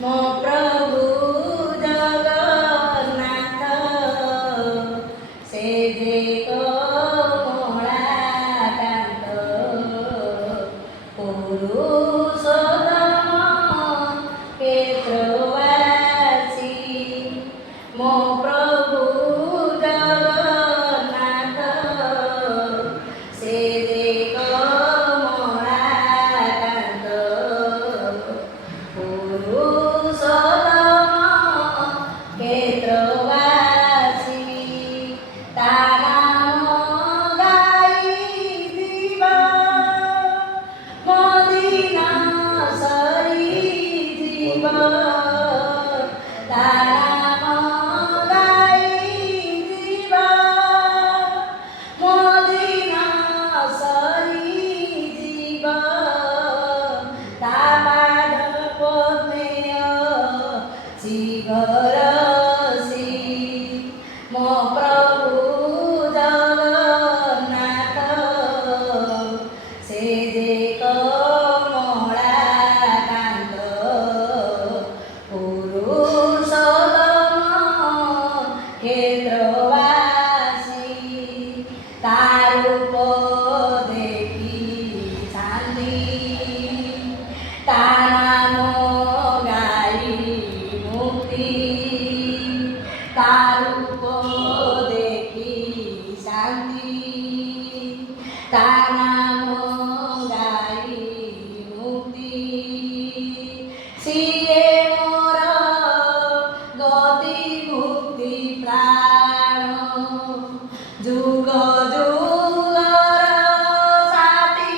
ମୋ ପ୍ରଭୁ ଜଗନ୍ନାଥ ସେ ଯେ କମଳାକାନ୍ତ ପୁରୁଷୋତ୍ତମ କ୍ଷେତ୍ରବାସୀ ମୋ ପ୍ରଭୁ ଜଗନ୍ନାଥ ସେ ଯେ କମଳାକାନ୍ତ ପୁରୁଷୋତ୍ତମ କ୍ଷେତ୍ରବାସୀ ତା ନାମ ଗାଇଯିବା ମୋ ଦିନ ସରିଯିବ ତା ନାମ ଗାଇଯିବା ମୋ ଦିନ ସରିଯିବ ତା ପାଦ ପଦ୍ମେୟ ଶିଘରସି ମୋ ପ୍ରଭୁ ଜଗନ୍ନାଥ ସେ ଯେ କମଳାକାନ୍ତ ପୁରୁଷୋତ୍ତମ କ୍ଷେତ୍ରବାସୀ ତା ରୂପ ଦେଖି ଶାନ୍ତି ତା ନାମ ଗାଇ ମୁକ୍ତି ତା ରୂପ ଦେଖି ଶାନ୍ତି ତା ନାମ ଗାଇ ମୁକ୍ତି ସିଏ ମୋର ଗତି ମୁକ୍ତି ପ୍ରାଣ ଯୁଗ ଯୁଗର ସାଥୀ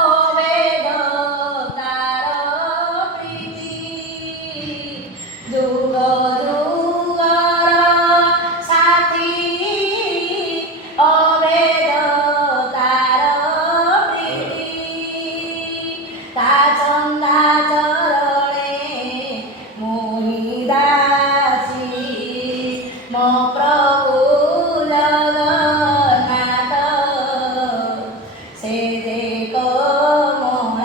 ଅଭେଦ ତାର ପ୍ରୀତି ଯୁଗ ଯୁଗର ସାଥୀ ଅଭେଦ ତାର ପ୍ରୀତି ତା ଚନ୍ଦା ଚରଣେ ମୋହି ଦାସୀ ମୋ ପ୍ରଭୁ ଜଗନ୍ନାଥ ସେ ଯେ କମଳାକାନ୍ତ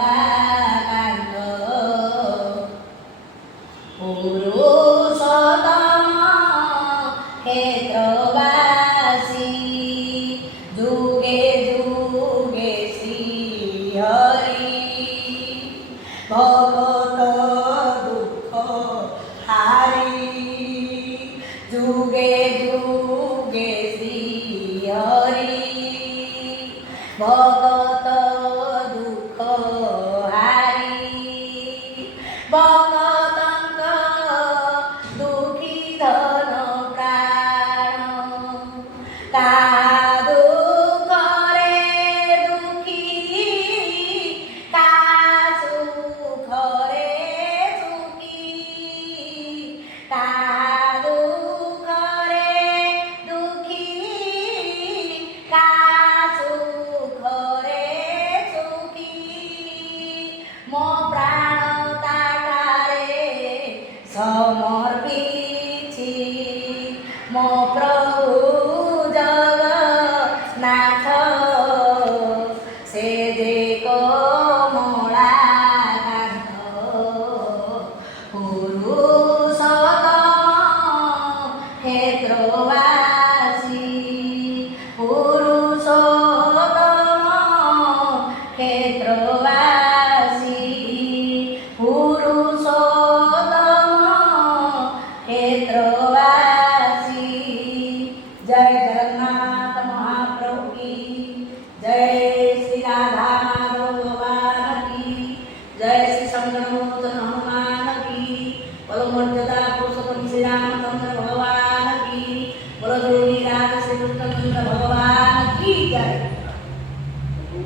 ପୁରୁଷୋତ୍ତମ କ୍ଷେତ୍ରବାସୀ ଯୁଗେ ଯୁଗେ ଶ୍ରୀ ହରି ଭଗତ ଦୁଃଖ ହାରି ଯୁଗେ ଯୁଗେ ଶ୍ରୀ ହରି ଭଗତ ଦୁଃଖ ହାରି ଭଗତଙ୍କ ଦୁଃଖୀ ଧନ ପ୍ରାଣ କାହା ଦୁଃଖରେ ଦୁଃଖୀ କାହା ସୁଖରେ ସୁଖୀ କାହା ଦୁଃଖରେ ଦୁଃଖୀ କାହା ସୁଖରେ ସୁଖୀ ମୋ ପ୍ରାଣ ତାଠାରେ ସମର୍ପିଛି ମୋ ପ୍ରଭୁ ଜଗନ୍ନାଥ ସେ ଯେ କମଳାକାନ୍ତ ପୁରୁଷୋତ୍ତମ କ୍ଷେତ୍ରବାସୀ ପୁରୁଷୋତ୍ତମ କ୍ଷେତ୍ରବାସୀ पुरुषोत्तम क्षेत्रवासी जय जगन्नाथ महाप्रभु की जय श्री राधा माधव भगवान की जय श्री शंकर मोचन हनुमान की बोलो मर्यादा पुरुषोत्तम श्री रामचंद्र